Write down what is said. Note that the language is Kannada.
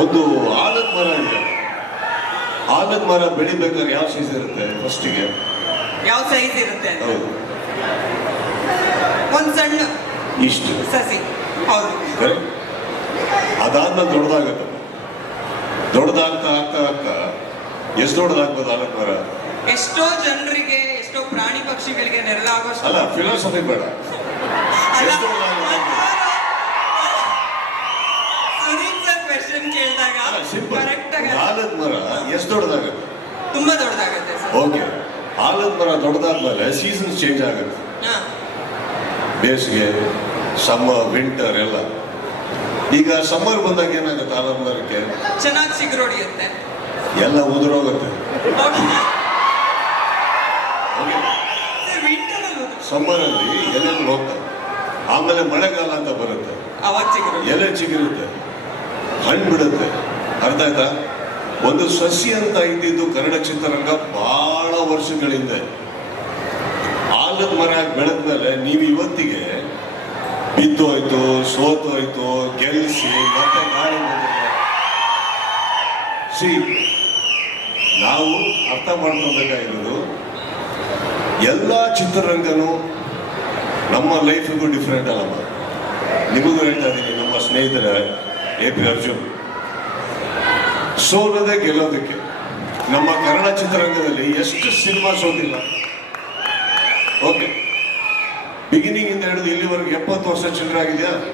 ಒಂದು ಆಲದ ಮರ ಇದೆ. ಆಲದ ಮರ ಬೆಳಿಬೇಕಾದ್ರೆ ಯಾವ ಸೈಜ್ ಇರುತ್ತೆ ಫಸ್ಟಿಗೆ ಯಾವ ಸೈಜ್ ಇರುತ್ತೆ ಹೌದು. ಒಂದು ಸಣ್ಣ ಇಷ್ಟು. ಸಸಿ. ಹೌದು. ಅದಾದ್ಮೇಲೆ ದೊಡ್ಡದಾಗತ್ತೆ. ದೊಡ್ಡದಾಗ್ತಾ ಆಗ್ತಾ ಆಗ್ತಾ ಎಷ್ಟು ದೊಡ್ಡದಾಗ್ಬೋದು ಆಲದ ಮರ? ಎಷ್ಟೋ ಜನರಿಗೆ ಎಷ್ಟೋ ಪ್ರಾಣಿ ಪಕ್ಷಿಗಳಿಗೆ ನೆರಳಾಗೋ ಅಲ್ಲ ಫಿಲಾಸಫಿ ಬೇಡ. ಎಷ್ಟು ದೊಡ್ಡದಾಗುತ್ತೆ? ಕ್ವೆಶನ್ ಕೇಳಿದಾಗ ಕರೆಕ್ಟ್ ಆಗಿ ಆಲದ ಮರ ಎಷ್ಟು ದೊಡ್ಡದಾಗುತ್ತೆ? ತುಂಬಾ ದೊಡ್ಡದಾಗುತ್ತೆ ಸರ್. ಓಕೆ. ಆಲದ ಮರ ದೊಡ್ಡದಾದ್ಮೇಲೆ ಸೀಸನ್ಸ್ ಚೇಂಜ್ ಆಗುತ್ತೆ. ಹಾ. ಬೇಸಿಗೆ ಸಮ್ಮರ್ ವಿಂಟರ್ ಎಲ್ಲ. ಈಗ ಸಮ್ಮರ್ ಬಂದಾಗ ಏನಾಗುತ್ತೆ ಆಲದ ಮರಕ್ಕೆ? ಚೆನ್ನಾಗಿ ಚಿಗುರೊಡಿಯುತ್ತೆ ಎಲ್ಲ ಉದುರೋಗುತ್ತೆ. ಸಮ್ಮರಲ್ಲಿ ಎಲೆಗಳು ಹೋಗ್ತವೆ. ಆಮೇಲೆ ಮಳೆಗಾಲ ಅಂತ ಬರುತ್ತೆ. ಎಲೆ ಚಿಗುರುತ್ತೆ. ಹಣ್ಣು ಬಿಡುತ್ತೆ ಅರ್ಥ ಆಯ್ತಾ? ಒಂದು ಸಸಿ ಅಂತ ಇದ್ದಿದ್ದು ಕನ್ನಡ ಚಿತ್ರರಂಗ ಬಹಳ ವರ್ಷಗಳಿಂದ. ಆಲದ ಮರ ಬೆಳೆದ್ಮೇಲೆ ನೀವು ಇವತ್ತಿಗೆ ಬಿದ್ದೋಯ್ತು, ಸೋತೋಯ್ತು ಗೆಲ್ಸಿ ಮತ್ತೆ ನಾಳೆ ಸಿ ನಾವು ಅರ್ಥ ಮಾಡ್ಕೊಬೇಕಾಗಿರೋದು ಎಲ್ಲ ಚಿತ್ರರಂಗನೂ ನಮ್ಮ ಲೈಫಿಗೂ ಡಿಫ್ರೆಂಟ್ ಅಲ್ಲಮ್ಮ. ನಿಮಗೂ ಹೇಳ್ತಾ ಇದ್ದೀನಿ, ನಮ್ಮ ಸ್ನೇಹಿತರ ಎ ಅರ್ಜುನ್. ಸೋಲದೆ ಗೆಲ್ಲೋದಕ್ಕೆ. ನಮ್ಮ ಕನ್ನಡ ಚಿತ್ರರಂಗದಲ್ಲಿ ಎಷ್ಟು ಸಿನಿಮಾ ಸೋತಿಲ್ಲ. ಓಕೆ. ಬಿಗಿನಿಂಗ್ ಇಂದ ಹಿಡಿದು ಇಲ್ಲಿವರೆಗೆ ಎಪ್ಪತ್ತು ವರ್ಷ ಚಿತ್ರ ಆಗಿದೆಯಾ?